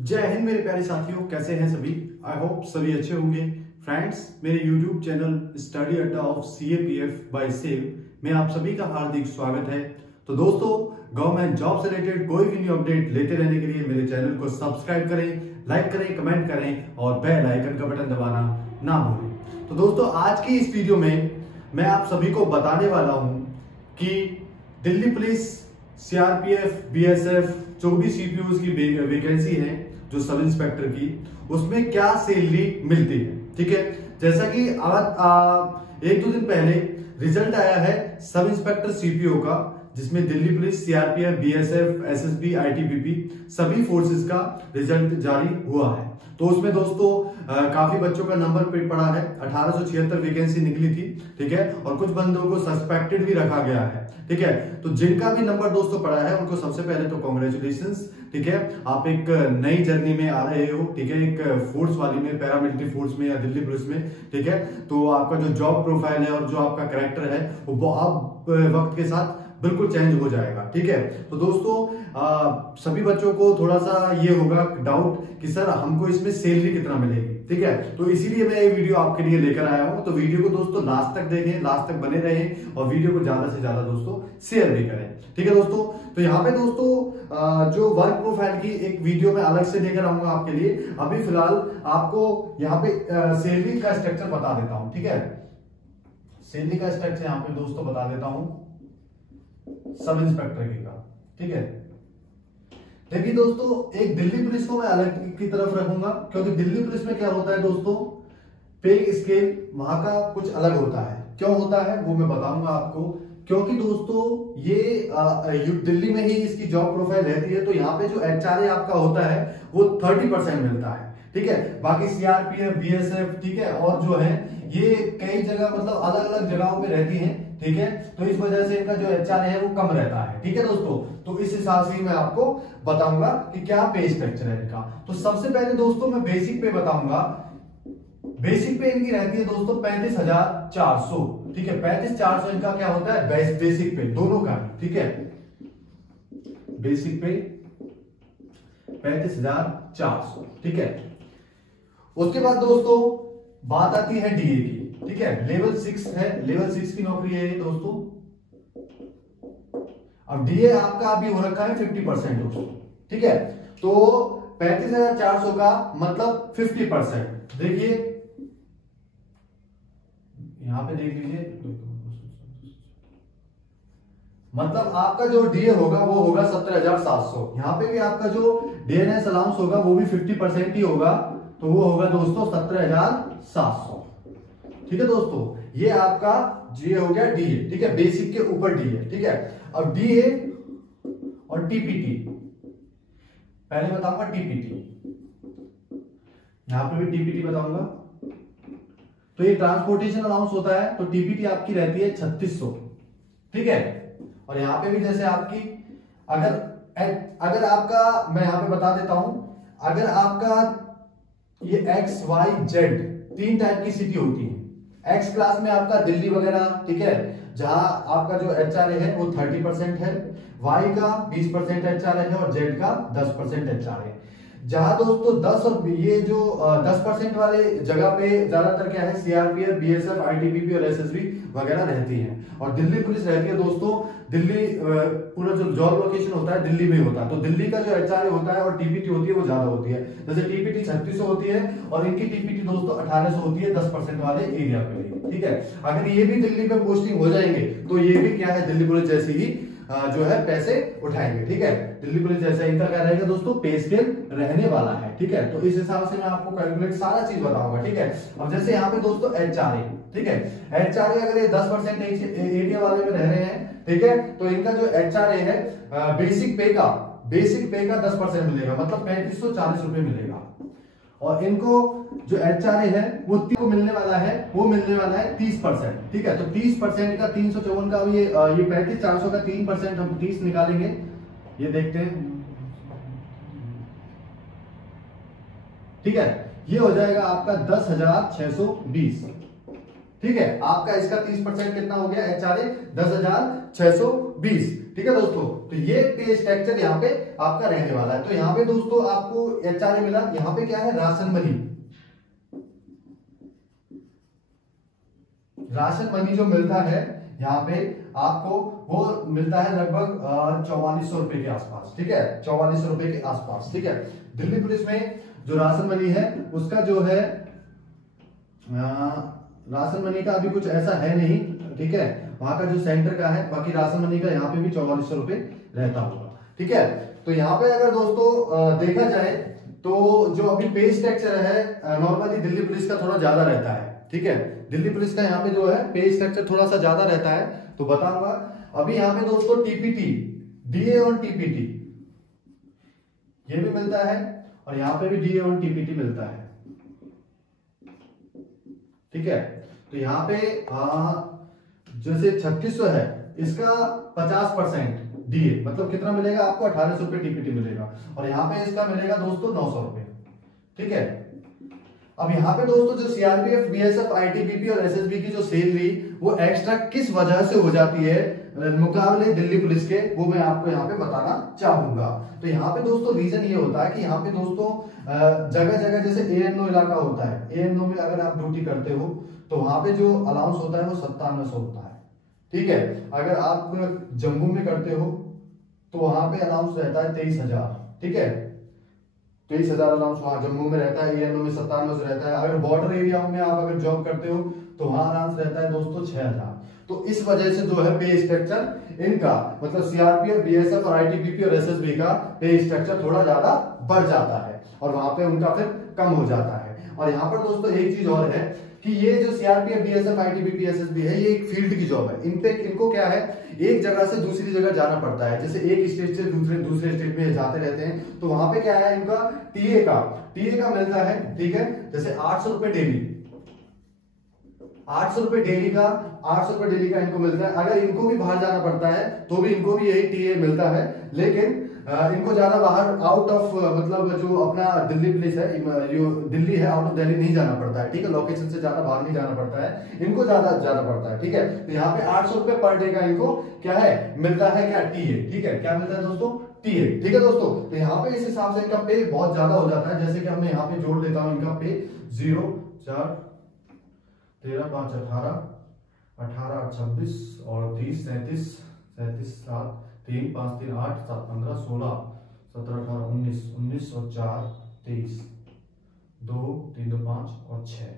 जय हिंद मेरे प्यारे साथियों, कैसे हैं सभी। आई होप सभी अच्छे होंगे। फ्रेंड्स, मेरे यूट्यूब चैनल स्टडी अड्डा ऑफ CAPF बाय सेव में आप सभी का हार्दिक स्वागत है। तो दोस्तों, गवर्नमेंट जॉब से रिलेटेड कोई भी न्यू अपडेट लेते रहने के लिए मेरे चैनल को सब्सक्राइब करें, लाइक करें, कमेंट करें और बेल आइकन का बटन दबाना ना भूलें। तो दोस्तों, आज की इस वीडियो में मैं आप सभी को बताने वाला हूं कि दिल्ली पुलिस, CRPF, BSF जो भी CPOs की वैकेंसी है जो सब इंस्पेक्टर की, उसमें क्या सैलरी मिलती है। ठीक है, जैसा कि आज एक दो दिन पहले रिजल्ट आया है सब इंस्पेक्टर CPO का, जिसमें Delhi police, CRPF, BSF, SSB, ITBP सभी फोर्सेस का रिजल्ट जारी हुआ है। तो उसमें दोस्तों काफी बच्चों का नंबर पड़ा है। 1876 वैकेंसी निकली थी। ठीक है, और कुछ बंदों को सस्पेक्टेड भी रखा गया है। ठीक है, तो जिनका भी नंबर दोस्तों पड़ा है उनको सबसे पहले तो कॉन्ग्रेचुलेशंस। ठीक है, आप एक नई जर्नी में आ रहे हो। ठीक है, एक फोर्स वाली में, पैरामिलिट्री फोर्स में या दिल्ली पुलिस में। ठीक है, तो आपका जो जॉब प्रोफाइल है और जो आपका कैरेक्टर है वो आप वक्त के साथ बिल्कुल चेंज हो जाएगा। ठीक है, तो दोस्तों सभी बच्चों को थोड़ा सा ये होगा डाउट कि सर हमको इसमें सैलरी कितना मिलेगी। ठीक है, तो इसीलिए मैं ये वीडियो आपके लिए लेकर आया हूं। तो वीडियो को दोस्तों लास्ट तक देखें, लास्ट तक बने रहें और वीडियो को ज्यादा से ज्यादा दोस्तों शेयर भी करें। ठीक है दोस्तों, तो यहाँ पे दोस्तों जो वर्क प्रोफाइल की एक वीडियो में अलग से लेकर आऊंगा आपके लिए। अभी फिलहाल आपको यहाँ पे सैलरी का स्ट्रक्चर बता देता हूं। ठीक है, सैलरी का स्ट्रक्चर यहाँ पे दोस्तों बता देता हूं सब इंस्पेक्टर का। ठीक है, देखिए दोस्तों, एक दिल्ली पुलिस को मैं अलग की तरफ रखूंगा, क्योंकि दिल्ली पुलिस में क्या होता है दोस्तों, पे स्केल वहां का कुछ अलग होता है। क्यों होता है वो मैं बताऊंगा आपको, क्योंकि दोस्तों ये दिल्ली में ही इसकी जॉब प्रोफाइल रहती है। तो यहाँ पे जो HRA आपका होता है वो 30% मिलता है। ठीक है, बाकी CRPF, BSF, ठीक है, और जो है ये कई जगह मतलब अलग अलग जगहों पे रहती हैं। ठीक है, तो इस वजह से इनका जो HRA है वो कम रहता है। ठीक है दोस्तों, तो इस हिसाब से ही मैं आपको बताऊंगा कि क्या पे स्ट्रक्चर है इनका। तो सबसे पहले दोस्तों मैं बेसिक पे बताऊंगा। बेसिक पे इनकी रहती है दोस्तों 35,400। ठीक है, 35,400 इनका क्या होता है, बेसिक पे दोनों का। ठीक है, बेसिक पे 35,400। ठीक है, उसके बाद दोस्तों बात आती है DA की। ठीक है, लेवल 6 है, लेवल 6 की नौकरी है ये दोस्तों। अब DA आपका अभी हो रखा है 50% दोस्तों। ठीक है, तो 35,400 का मतलब 50%। देखिए यहां पे देख लीजिए, मतलब आपका जो DA होगा वो होगा 17,700। यहां पे भी आपका जो DNS अलाउंस होगा वो भी 50% ही होगा, तो वो होगा दोस्तों 17,700। ठीक है दोस्तों, ये आपका ये हो गया DA। ठीक है, बेसिक के ऊपर DA। ठीक है, अब DA और TPT, पहले बताऊंगा TPT, यहां पे भी TPT बताऊंगा। तो ये ट्रांसपोर्टेशन अलाउंस होता है, तो TPT आपकी रहती है 3600। ठीक है, और यहां पे भी जैसे आपकी अगर आपका, मैं यहां पे बता देता हूं, अगर आपका ये XYZ 3 टाइप की सिटी होती है। X क्लास में आपका दिल्ली वगैरह, ठीक है, जहां आपका जो HRA है वो 30% है, Y का 20% HRA है और Z का 10% HRA है। जहां दोस्तों 10 और ये जो 10% वाले जगह पे ज्यादातर क्या है, CRPF, BSF, ITBP और SSB वगैरह रहती है। और दिल्ली पुलिस रहती है दोस्तों, दिल्ली पूरा जो जॉब लोकेशन होता है दिल्ली में होता है। तो दिल्ली का जो HRA होता है और TPT होती है वो ज्यादा होती है। जैसे TPT 3600 होती है और इनकी TPT दोस्तों 1800 होती है 10% वाले एरिया पे। ठीक है, अगर ये भी दिल्ली पे पोस्टिंग हो जाएंगे तो ये भी क्या है, दिल्ली पुलिस जैसी ही जो है पैसे उठाएंगे। ठीक है, दिल्ली पुलिस जैसा इनका क्या रहेगा दोस्तों, पे स्केल रहने वाला है। ठीक है, तो इस हिसाब से मैं आपको कैलकुलेट सारा चीज बताऊंगा। ठीक है, अब जैसे यहाँ पे दोस्तों HRA, ठीक है, HRA अगर ये 10% एरिया वाले में रह रहे हैं, ठीक है, तो इनका जो HRA है बेसिक पे का 10% मिलेगा, मतलब 3540 रुपए मिलेगा। और इनको जो HRA है वो को मिलने वाला है, वो मिलने वाला है 30%। ठीक है, तो 30% का 354 का ये 35,400 का 3% हम 30 निकालेंगे, ये देखते हैं। ठीक है, ये हो जाएगा आपका 10,620। ठीक है, आपका इसका 30% कितना हो गया, HRA 10,620। ठीक है दोस्तों। तो ये पे स्ट्रक्चर यहाँ पे आपका रहने वाला है। तो यहाँ पे दोस्तों आपको एचआरए मिला, यहाँ पे क्या है राशन मनी। राशन मनी जो मिलता है यहाँ पे आपको वो मिलता है लगभग 4400 रुपए के आसपास, ठीक है 4400 रुपए के आसपास, ठीक है। दिल्ली पुलिस में जो राशन मनी है उसका जो है राशन मनी का अभी कुछ ऐसा है नहीं, ठीक है, वहां का जो सेंटर का है, बाकी राशन मनी का यहाँ पे भी 4400 रुपए रहता होगा, ठीक है। तो यहाँ पे अगर दोस्तों देखा जाए तो जो अभी पे स्ट्रक्चर है नॉर्मली दिल्ली पुलिस का थोड़ा ज्यादा रहता है, ठीक है। दिल्ली पुलिस का यहाँ पे जो है पे स्ट्रक्चर थोड़ा सा ज्यादा रहता है, तो बताऊंगा। अभी यहाँ पे दोस्तों टीपीटी, डीए और टीपीटी ये भी मिलता है, और यहाँ पे भी डीए और टीपीटी मिलता है, ठीक है। तो यहाँ पे जैसे 3600 है इसका 50% डीए, मतलब कितना मिलेगा आपको 1800 रुपए टीपीटी मिलेगा, और यहाँ पे इसका मिलेगा दोस्तों 900 रुपए, ठीक है। अब यहाँ पे दोस्तों जो सीआरपीएफ, बीएसएफ, आईटीबीपी और एसएसबी की जो सैलरी वो एक्स्ट्रा किस वजह से हो जाती है मुकाबले दिल्ली पुलिस के, वो मैं आपको यहाँ पे बताना चाहूंगा। तो यहाँ पे दोस्तों रीजन ये होता है कि यहाँ पे दोस्तों जगह जगह जैसे एएनओ इलाका होता है, एएनओ में अगर आप ड्यूटी करते हो तो वहां पे जो अलाउंस होता है वो 9700 होता है, ठीक है। अगर आप जम्मू में करते हो तो वहां पे अलाउंस रहता है 23,000, ठीक है, 23,000 अलाउंस वहां जम्मू में रहता है, एएनओ में 9700 रहता है। अगर बॉर्डर एरिया में आप अगर जॉब करते हो तो वहां अलाउंस रहता है दोस्तों 6000। तो इस वजह से जो है पे स्ट्रक्चर इनका, मतलब सीआरपीएफ, बीएसएफ और आईटीबीपी और एसएसबी का पे स्ट्रक्चर थोड़ा ज्यादा बढ़ जाता है, और वहां पे उनका फिर कम हो जाता है। और यहाँ पर दोस्तों एक चीज और है कि ये जो सीआरपीएफ, बीएसएफ, आईटीबीपी, एसएसबी है, ये एक फील्ड की जॉब है। इनको क्या है, एक जगह से दूसरी जगह जाना पड़ता है, जैसे एक स्टेट से दूसरे स्टेट में जाते रहते हैं। तो वहां पे क्या है इनका टीए का मिलता है, ठीक है, जैसे 800 रुपए डेली, 800 रुपए डेली का, 800 रुपए डेली का इनको मिलता है। अगर इनको भी बाहर जाना पड़ता है तो भी इनको भी यही टीए मिलता है, लेकिन इनको ज्यादा बाहर आउट ऑफ, मतलब जो अपना दिल्ली पुलिस है, जो दिल्ली है, आउट ऑफ दिल्ली नहीं जाना पड़ता है, ठीक है, लोकेशन से ज्यादा बाहर नहीं जाना पड़ता है, इनको ज्यादा जाना पड़ता है, ठीक है। तो यहाँ पे 800 रुपए पर डे का इनको क्या है मिलता है, क्या टीए, ठीक है, क्या मिलता है दोस्तों टीए, ठीक है दोस्तों। तो यहाँ पे इस हिसाब से इनका पे बहुत ज्यादा हो जाता है। जैसे कि मैं यहाँ पे जोड़ लेता हूँ इनका पे 0, 4, 13, 5, 18, 18, 26 और 30, 37, 7, 3, 5, 3, 8, 7, 15, 16, 17, 18, 19, 19 और 4, 23, 2, 3, 2, 5 और 6,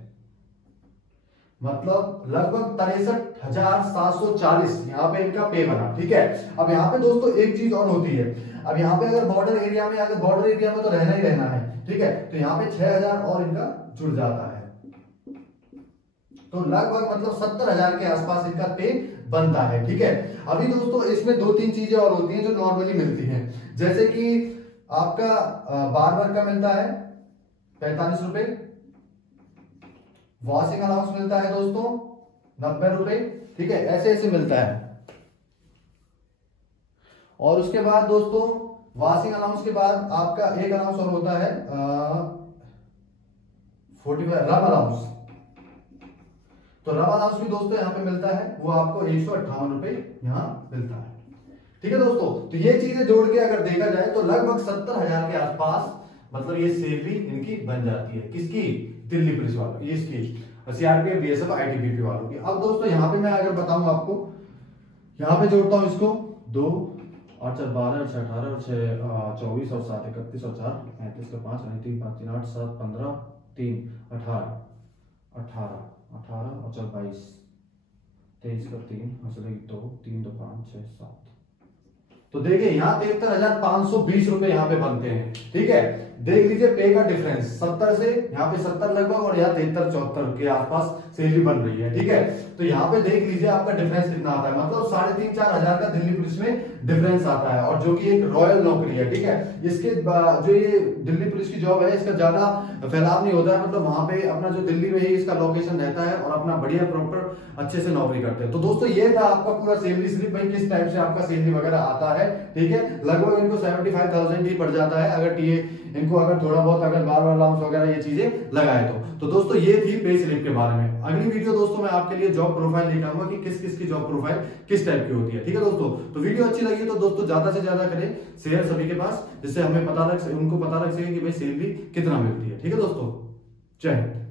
मतलब लगभग 63,740 यहाँ पे इनका पे बना, ठीक है। अब यहाँ पे दोस्तों एक चीज और होती है, अब यहाँ पे अगर बॉर्डर एरिया में तो रहना ही रहना है, ठीक है, तो यहाँ पे 6000 और इनका जुड़ जाता है, तो लगभग मतलब 70,000 के आसपास इनका पे बनता है, ठीक है। अभी दोस्तों इसमें 2-3 चीजें और होती हैं जो नॉर्मली मिलती हैं, जैसे कि आपका बार का मिलता है 45 रुपए, वॉशिंग अलाउंस मिलता है दोस्तों 90 रुपए, ठीक है, ऐसे ऐसे मिलता है। और उसके बाद दोस्तों वॉशिंग अलाउंस के बाद आपका एक अलाउंस और होता है 45 रब अलाउंस। तो रब अलाउंस भी दोस्तों यहाँ पे मिलता है, वो आपको 158 रुपए यहाँ मिलता है, ठीक है दोस्तों। तो ये चीजें जोड़ के अगर देखा जाए तो लगभग 70,000 के आसपास मतलब ये सैलरी इनकी बन जाती है, किसकी, दिल्ली पुलिस वालों की, इसकी सीआरपीएफ, बीएसएफ, आईटीबीपी वालों की। अब दोस्तों यहाँ पे मैं अगर बताऊं आपको, यहाँ पे जोड़ता हूं इसको 2, 8, 4, 12, 18, 24 और 7, 31 और 4, 35 का 5, 3, 5, 3, 8, 7, 15, 3, 18, 18, 18 और 4, 22, 23 का 3, 2, 3, 2, 5, 6, 7, तो देखिए यहाँ 73,520 रुपए यहाँ पे बनते हैं, ठीक है। देख लीजिए पे का डिफरेंस 70 से यहाँ पे 70 लगभग, और यहाँ 73-74 के आसपास सैलरी बन रही है, ठीक है। तो यहाँ पे देख लीजिए आपका डिफरेंस कितना आता है, मतलब 3,500-4 हजार का दिल्ली पुलिस में डिफरेंस आता है, और जो कि एक रॉयल नौकरी है, ठीक है। इसके जो ये दिल्ली पुलिस की जॉब है इसका ज्यादा फैलाव नहीं होता है, मतलब वहां पे अपना जो दिल्ली में ही इसका लोकेशन रहता है, और अपना बढ़िया प्रॉपर पर अच्छे से नौकरी करते हैं। तो दोस्तों ये था आपका पूरा सैलरी स्लिप, भाई किस टाइप से आपका सैलरी वगैरह आता है। ठीक है, लगभग इनको 75,000 ही पड़ जाता है अगर टीए इनको अगर थोड़ा बहुत अगर बार अलाउंस वगैरह ये चीजें लगाए तो दोस्तों ये थी पे स्लिप के बारे में। अगली वीडियो दोस्तों मैं आपके लिए जॉब प्रोफाइल लेकर आऊंगा कि किस किस की जॉब प्रोफाइल किस टाइप की होती है। ठीक है दोस्तों, तो वीडियो अच्छी लगी तो दोस्तों ज्यादा से ज्यादा करें शेयर सभी के पास, जिससे हमें उनको पता लग सके कि भाई सैलरी कितना मिलती है। ठीक है दोस्तों, जय हिंद।